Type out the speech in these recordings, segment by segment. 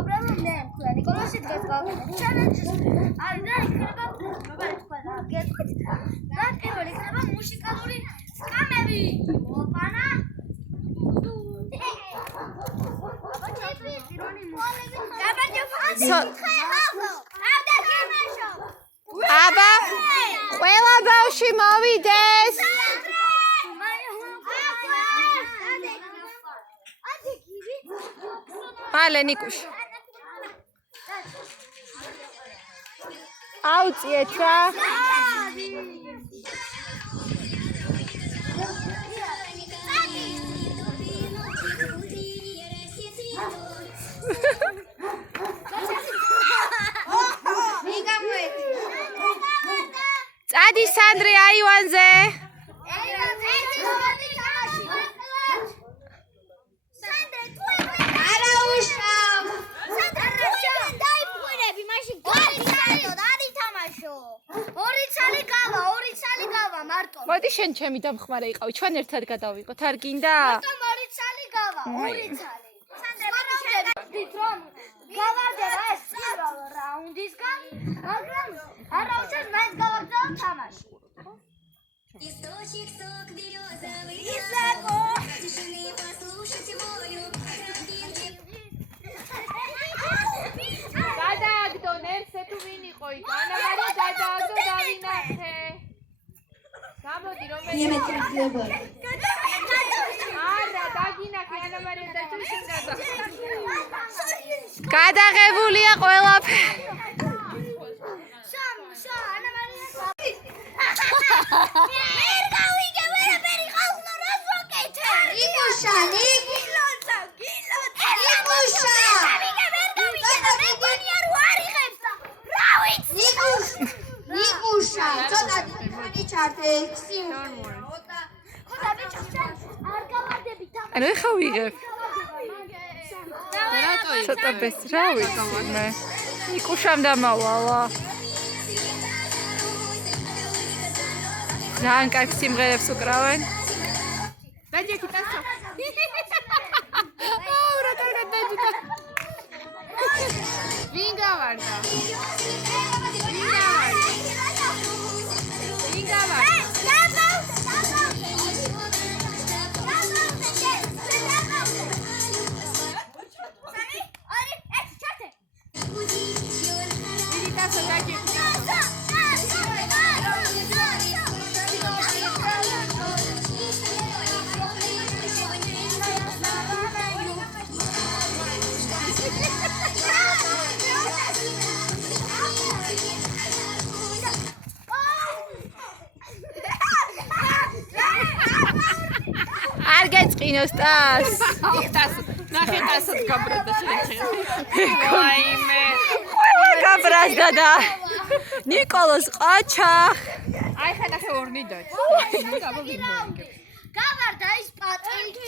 მეგობრებო, მე მქვია ნიკოლოზი დღეს გავაკეთებ ჩალენჯს. არის და იქნება როგორ თქვა რა გეტყვით. და პირველი იქნება მუსიკალური სკამები. ოპანა. აბა, ყველა ბავშვი მოვიდეს. მალე ნიკუშ. აუწიეთ რა. წადი სანდრე აივანზე. მოდი შენ ჩემი დამხმარე იყავი, ჩვენ ერთად გადავიყოთ, არ გინდა? მარტო ორი ცალი გავა, ორი ცალი. სანდრე რომ გავარდება ეს პირველ რაუნდისგან, მაგრამ არა უშავს მაინც გავაგზავნო თამაში. გადააგდო ნერსე თუ ვინ იყო იქ? ანამარი გადააგდო დავინახე. გამოდი რომელი არა დაგინახე ანამარი და თუ შენ გადაღებულია ყველაფერი. ანუ ეხა ვიღებ. ცოტა ბესრავი მე. ნიკუშამ დამავალა. ძალიან კარგ სიმღერებს უკრავენ. ბაჯეთი ტასო. აუ რა კარგად დაჯდა. ვინ გავარდა? არ გეწყინოს ტას. ტას, ნახე ტასად გაბრაზდა შეიძლება. ვაიმე. ყველა გაბრაზდა და ნიკოლოზ ყაჩა. აი ხა ნახე ორნი დაჭი. გავარდა ის პატრიკო.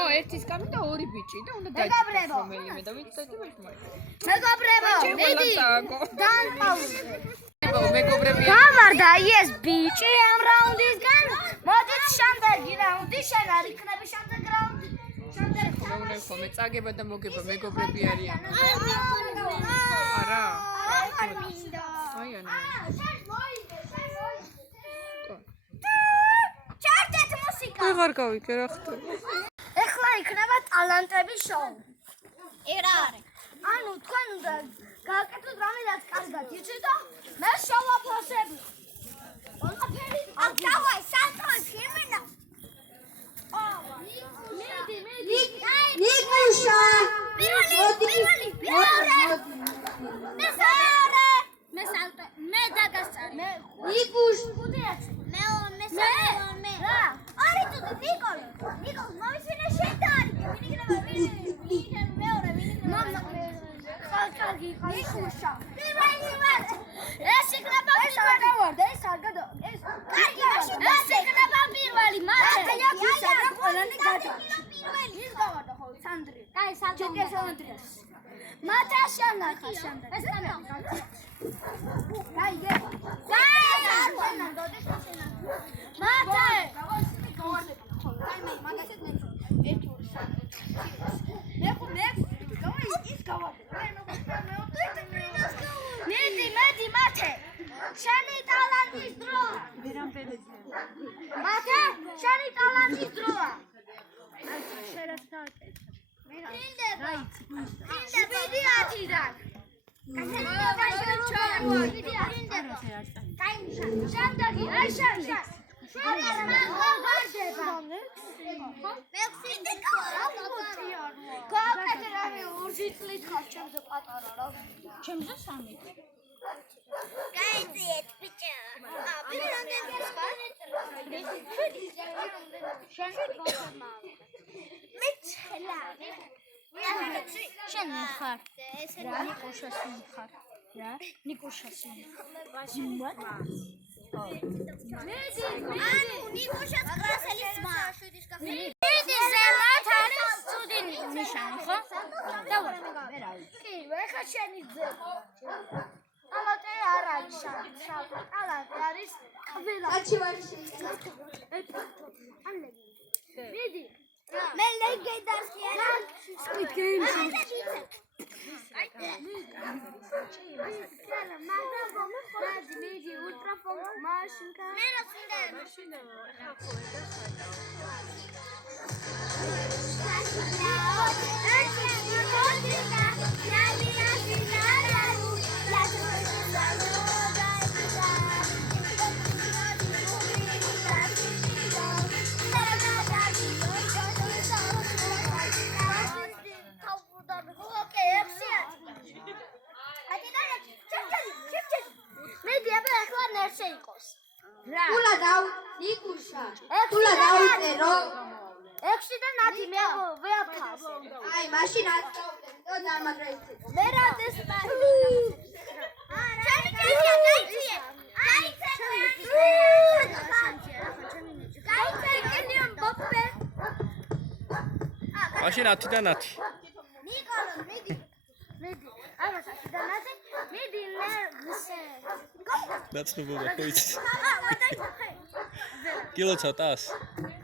ო, ერთი სკამი და ორი ბიჭი და უნდა დაჭიროს რომელიმე და ვიცი და მეგობრებო, მიდი. დაანპაუზე. მეგობრები გავარდა ეს ბიჭი ამ რაუნდისგან. მოდით შემდეგი რაუნდი, შენ არ იქნები შემდეგ რაუნდი. მეგობრები ხომ წაგება და მოგება მეგობრები არიან. არა. არ მინდა. აი ანუ. შენ მოიგე. ჩარტეთ მუსიკა. აღარ გავიგე რა ხდება. ეხლა იქნება ტალანტების შოუ. რა არის? ანუ თქვენ უნდა გააკეთოთ რამედაც კარგად იცით და მე შოვაფასები. ყველაფერი დავაი სანტროს იმენა. მიდი. ნიკუშა. პირველი. მე დაგასწარი. ნიკუშ. მე. რა? არი თუ ნიკოლი. მოვისმინე შენ და არის. ვინ მეორე. მამა. ხალხი ნიკუშა. პირველი. ეს იქნება ეს არ გავარდა. ეს არ გადა. ეს იქნება პირველი. მათე. ყველანი გადა. ის გავარდა ხო სანდრი. კაი სანდრი. მათე შანახა შემდეგ. ეს გამიგა. კაი გე. მათე. მე შენი ტალანტის დროა. მინდება. მიდი 10-დან. შემდეგი, აი შენ. ჩემზე 3. გაიძიეთ ბიჭო. შენ ხარ. რა ნიკუშას ხარ. რა ნიკუშას ხარ. ანუ ნიკუშას კრასელის მა. მიდი ზემოთ არის ცუდი ნიშანი, ხო? დავა. კი, ვეხა შენი ძე. ალატე არ არის შავ. ალატე არის ყველა. აჩი ვაში. მიდი. მე ლეგენდარს ხიარა. Squid Game. Tula dau, Nikusha. Tula dau zero. 6-დან 10 მე ვეაფასე. Ai, machine asta. Do damagraiți. მე რადეს პარი. ჩემი გაიძიე. გაიძიე ბობე. მაშინ 10-დან 10. ნიკოლო, მიდი. აბა 10-დან 10. მიდი მე გსე. დაწნებობა ხო იცი? კილო ცოტას.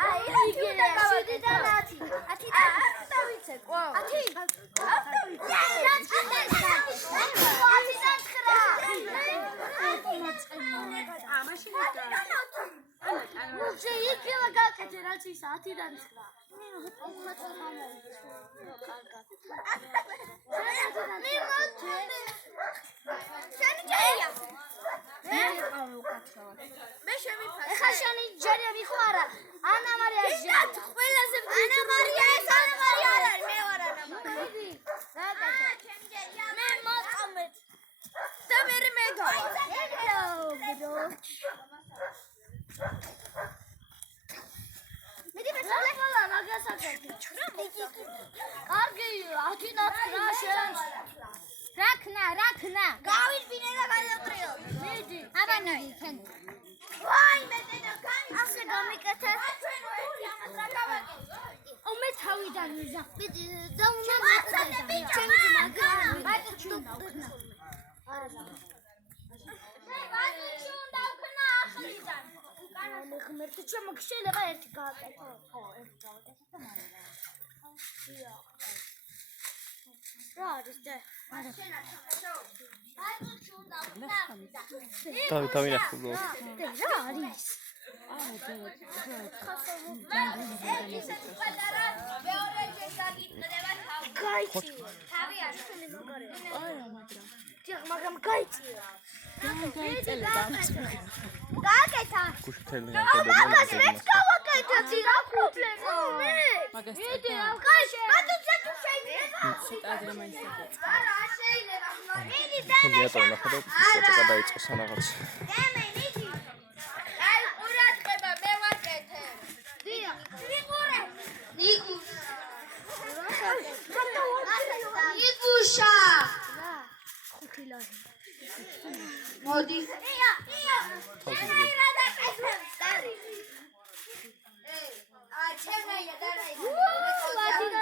აი, იგი 7-დან 10. 10-დან 10 დავიცე. 10. მუშე იქილა გაკეთე რაც ის 10-დან 9. მე შემიფასე. ეხა შენი ჯერები ხო არა? ანა მარია ჟენ. ყველაზე ანა მარია ეს ანა მარია არ არის. მე ვარ ანა მარია. მე მოწამეთ. და მე გავა. მიდი მეცალე მაგასაკეთე. კარგი, 10-დან 9 შენ. რაქნა. გავიძინე და გადავტრიო. მიდი. აბანო იქენ. ვაი მე დედა გაი. ასე გამიკეთე. მე თავიდან ვიზა. მიდი და მომაწადე ბიჭო. აი ჩუნდა. მე ვაჟი უნდა ვქნა ახლიდან. უკანასო ღმერთი ჩემო შეიძლება ერთი გააკეთო. ხო, ერთი გააკეთე და მაგრამ. რა არის და? თავი ნახულო. რა არის? გაიცი. თავი არის ხელი მაგარი. არა, მაგრამ გაიცი. გააკეთა. გუშთელი მაგას მეც გავაკეთე რა ქუთლენო. მიდი ავკაშე. ბატონზე თუ შეიძლება. ციტადრე მაინც დაგეწ. არა, შეიძლება. მიდი დანაშა. მეთო ნახე და ცოტა დაიწყო სანაღაც. დემე მიდი. აი ყურადღება მე ვაკეთე. დიახ. ვიყურე. Nikusha. ნიკუშა. Nikusha. რა? ხუთი ლარი. Modi. ია. რა დაკეთებ? დარი. Ai, ჩემია დაი. ვადინა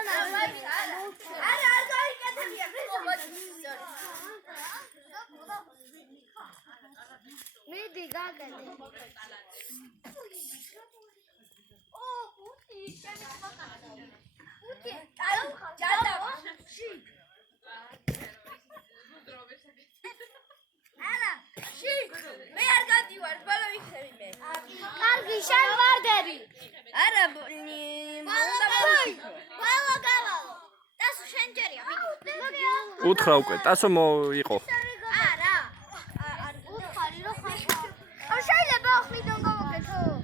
არა არ გაიკეთებია მიდი გაკეთე ო ხუთი შენი ხოხა ხუთი ჯალდა ში არა ში მე არ გადივარ ბოლო ვიხები მე კარგი შენ ვარდები უთხრა უკვე, ტასო იყო. არა. არ უთხარი რომ ხარ. არ შეიძლება ახლიდან გავაკეთო.